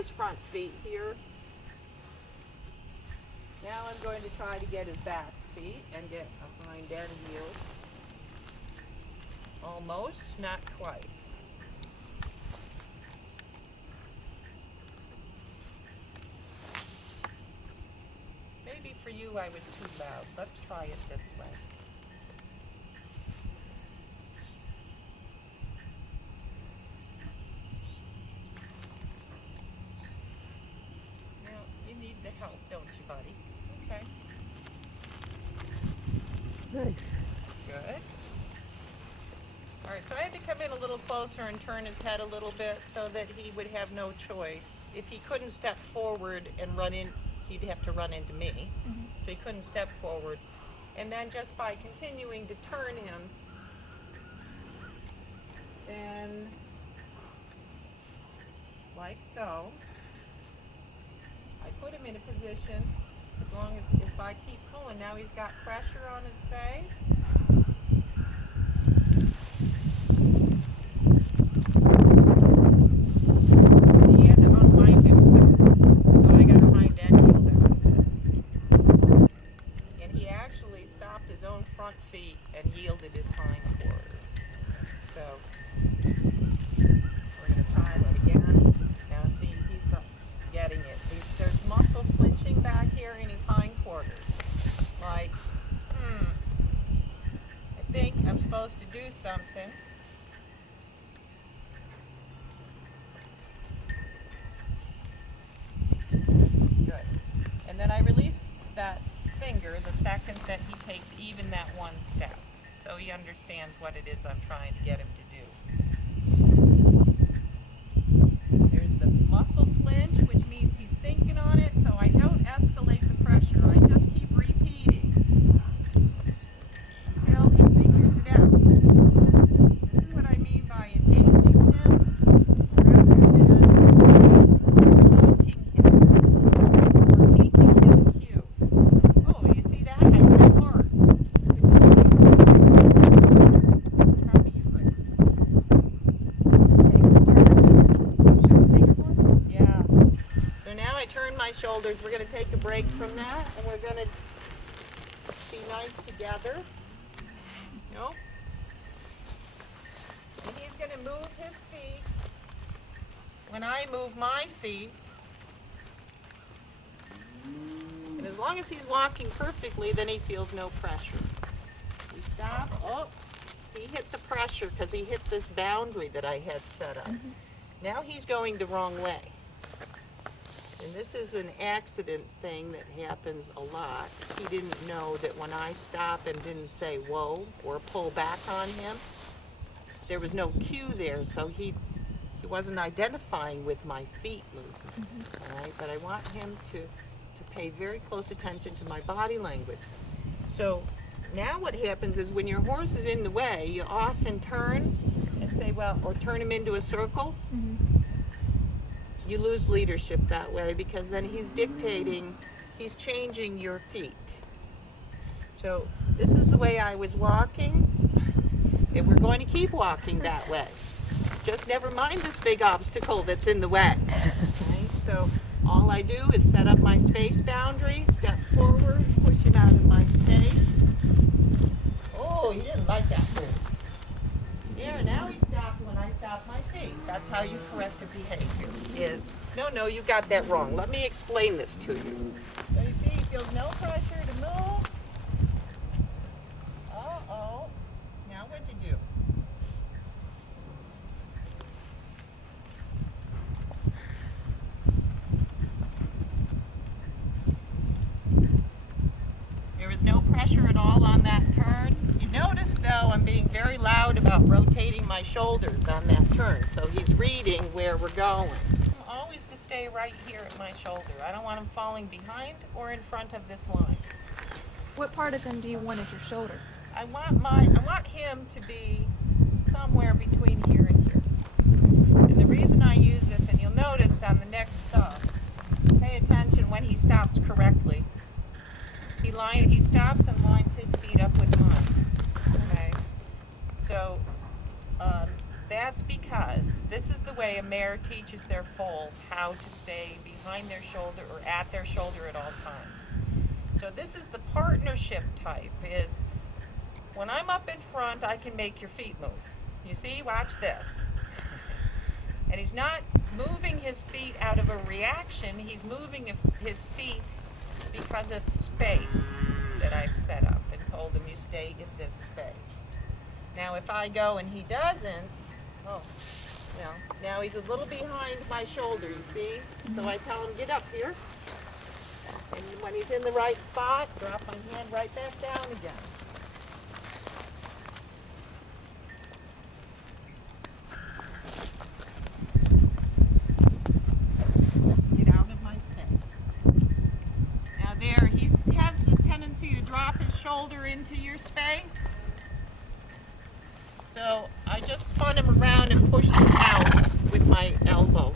his front feet here. Now I'm going to try to get his back feet and get a hind end heel. Almost, not quite. Maybe for you I was too loud. Let's try it this way. Now, you need the help, don't you, buddy? Okay. Nice. Good. All right, so I had to come in a little closer and turn his head a little bit so that he would have no choice. If he couldn't step forward and run in, he'd have to run into me. Mm-hmm. So he couldn't step forward. And then just by continuing to turn him, then like so, I put him in a position as long as if I keep pulling. Now he's got pressure on his face. He had to unwind himself, so I got a hind end heel out of it. And he actually stopped his own front feet and yielded his hind quarters. So we're going to try that again. Now see, he's getting it. There's muscle flinching back here in his hind quarters. Like, I think I'm supposed to do something. Good. And then I release that finger the second that he takes even that one step, so he understands what it is I'm trying to get him to do. There's the muscle flinch, which means he's thinking on it, so I don't escalate the pressure. I just keep repeating until he figures it out. This is what I mean by engaging him rather than provoking him or teaching him a cue. Oh, you see that? I hit it hard. Probably you could. Yeah. So now I turn my shoulders. We're going to take a break from that, and we're going to be nice together. Nope. And he's going to move his feet. When I move my feet, and as long as he's walking perfectly, then he feels no pressure. We stop. Oh, he hit the pressure because he hit this boundary that I had set up. Mm-hmm. Now he's going the wrong way. And this is an accident thing that happens a lot. He didn't know that when I stop and didn't say whoa or pull back on him, there was no cue there, so he wasn't identifying with my feet movement. Mm-hmm. All right? But I want him to pay very close attention to my body language. So now what happens is when your horse is in the way, you often turn and say, well, or turn him into a circle. Mm-hmm. You lose leadership that way because then he's dictating, he's changing your feet. So this is the way I was walking, and we're going to keep walking that way. Just never mind this big obstacle that's in the way. Right? So all I do is set up my space boundary, step forward, push him out of my space. Oh, he didn't like that move. There, now he stopped when I stopped my feet. That's how you correct a behavior. Is no, you got that wrong. Let me explain this to you. So you see, he feels no pressure to move. Uh-oh. Now what'd you do? There was no pressure at all on that turn. You notice, though, I'm being very loud about rotating my shoulders on that turn, so he's reading where we're going. Always to stay right here at my shoulder. I don't want him falling behind or in front of this line. What part of him do you want at your shoulder? I want him to be somewhere between here and here. And the reason I use this, and you'll notice on the next stop, pay attention when he stops correctly. He stops and lines his feet up with mine. Okay. So that's because this is the way a mare teaches their foal how to stay behind their shoulder or at their shoulder at all times. So this is the partnership type, is when I'm up in front, I can make your feet move. You see, watch this. And he's not moving his feet out of a reaction, he's moving his feet because of space that I've set up and told him you stay in this space. Now if I go and he doesn't, oh, well, now he's a little behind my shoulder, you see? So I tell him, get up here. And when he's in the right spot, drop my hand right back down again. Get out of my space. Now there, he has this tendency to drop his shoulder into your space. So I just spun him around and pushed him out with my elbow.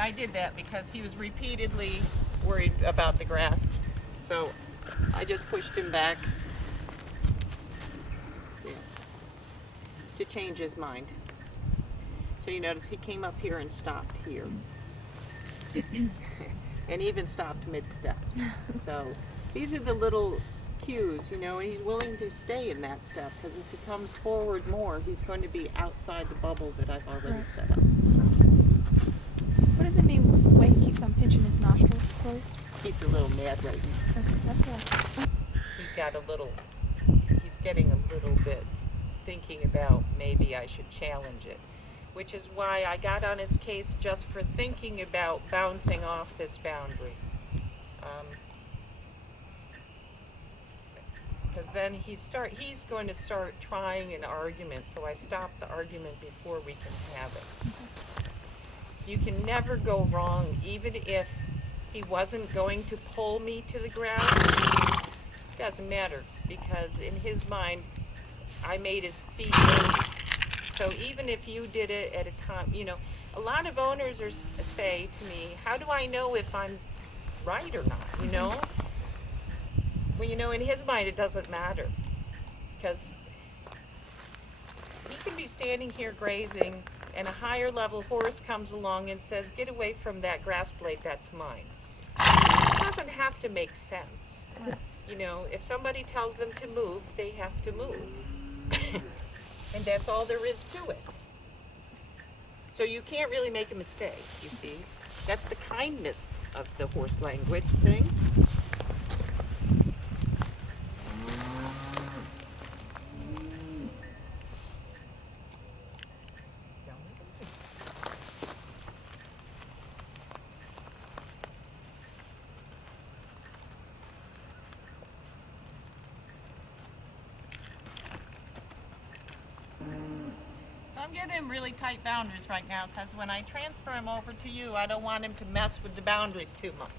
I did that because he was repeatedly worried about the grass. So I just pushed him back, yeah, to change his mind. So you notice he came up here and stopped here. And even stopped mid-step. So these are the little cues, you know, and he's willing to stay in that step because if he comes forward more, he's going to be outside the bubble that I've already set up. What does it mean when he keeps on pinching his nostrils closed? He's a little mad right now. Okay, that's all. He's getting a little bit thinking about maybe I should challenge it, which is why I got on his case just for thinking about bouncing off this boundary. Because then he's going to start trying an argument, so I stop the argument before we can have it. You can never go wrong, even if he wasn't going to pull me to the ground. Doesn't matter, because in his mind, I made his feet move. So even if you did it at a time, you know, a lot of owners say to me, how do I know if I'm right or not, you know? Well, you know, in his mind, it doesn't matter, because he can be standing here grazing, and a higher level horse comes along and says, get away from that grass blade, that's mine. It doesn't have to make sense. You know, if somebody tells them to move, they have to move. And that's all there is to it. So you can't really make a mistake, you see. That's the kindness of the horse language thing. I'm giving him really tight boundaries right now because when I transfer him over to you, I don't want him to mess with the boundaries too much.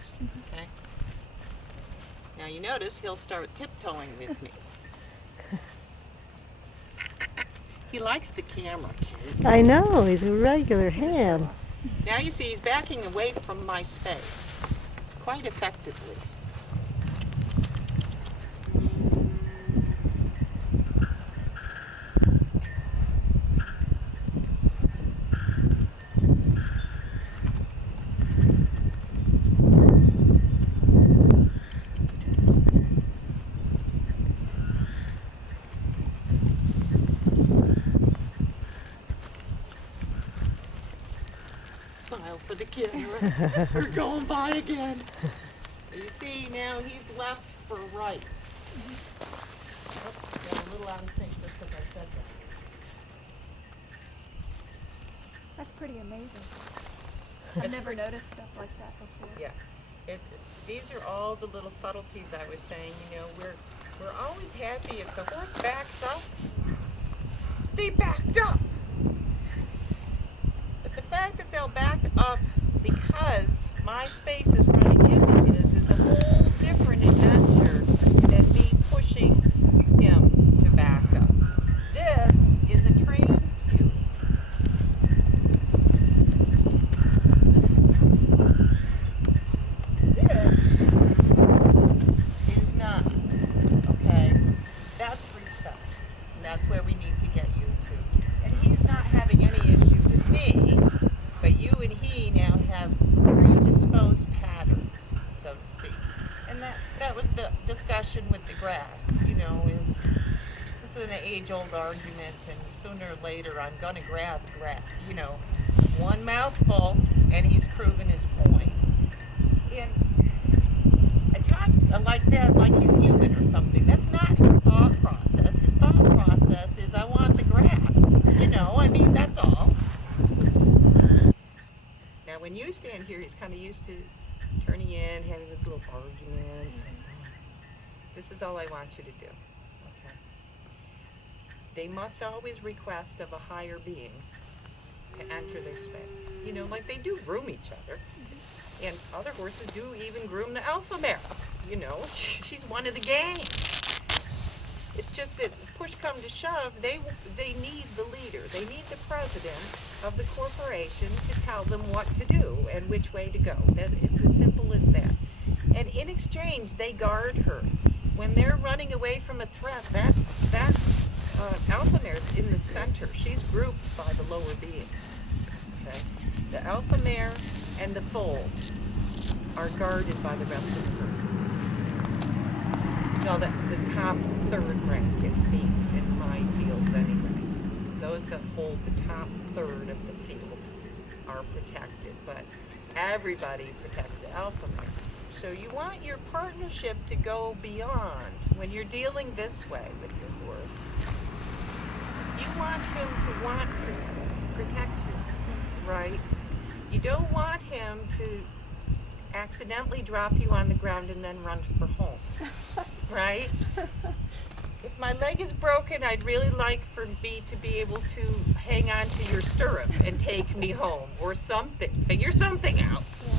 Okay? Now you notice he'll start tiptoeing with me. He likes the camera, Kate. I know, he's a regular ham. Now you see he's backing away from my space quite effectively. For the camera. We're going by again. You see now he's left for right. Oh, got a little out of sync just because I said that. That's pretty amazing. I've never noticed stuff like that before. Yeah. These are all the little subtleties I was saying, you know, We're always happy if the horse backs up. They backed up. But the fact that they'll back up because my space is running into his is a whole different adventure than me pushing him to back up. This is a trained cue. This is not. Okay? That's respect. And that's where we need to get you to. And he's not having any issue with me, but you and he now have predisposed patterns, so to speak. And that was the discussion with the grass, you know, is this is an age-old argument, and sooner or later I'm gonna grab grass, you know, one mouthful, and he's proven his point. And I talk like that like he's human or something. That's not his thought process. His thought process is, I want the grass. You know, I mean, that's all. Now, when you stand here, he's kind of used to turning in, having his little arguments and so on. This is all I want you to do. Okay? They must always request of a higher being to enter their space. You know, like they do groom each other. And other horses do even groom the alpha mare. You know, she's one of the gang. It's just that push come to shove, they need the leader. They need the president of the corporation to tell them what to do and which way to go. It's as simple as that. And in exchange, they guard her. When they're running away from a threat, that alpha mare is in the center. She's grouped by the lower being. Okay? The alpha mare and the foals are guarded by the rest of the herd. So the top third rank, it seems, in my fields anyway. Those that hold the top third of the field are protected, but everybody protects the alpha mare. So you want your partnership to go beyond. When you're dealing this way with your horse, you want him to want to protect you, right? You don't want him to accidentally drop you on the ground and then run for home, right? If my leg is broken, I'd really like for B to be able to hang on to your stirrup and take me home or something. Figure something out. Yeah.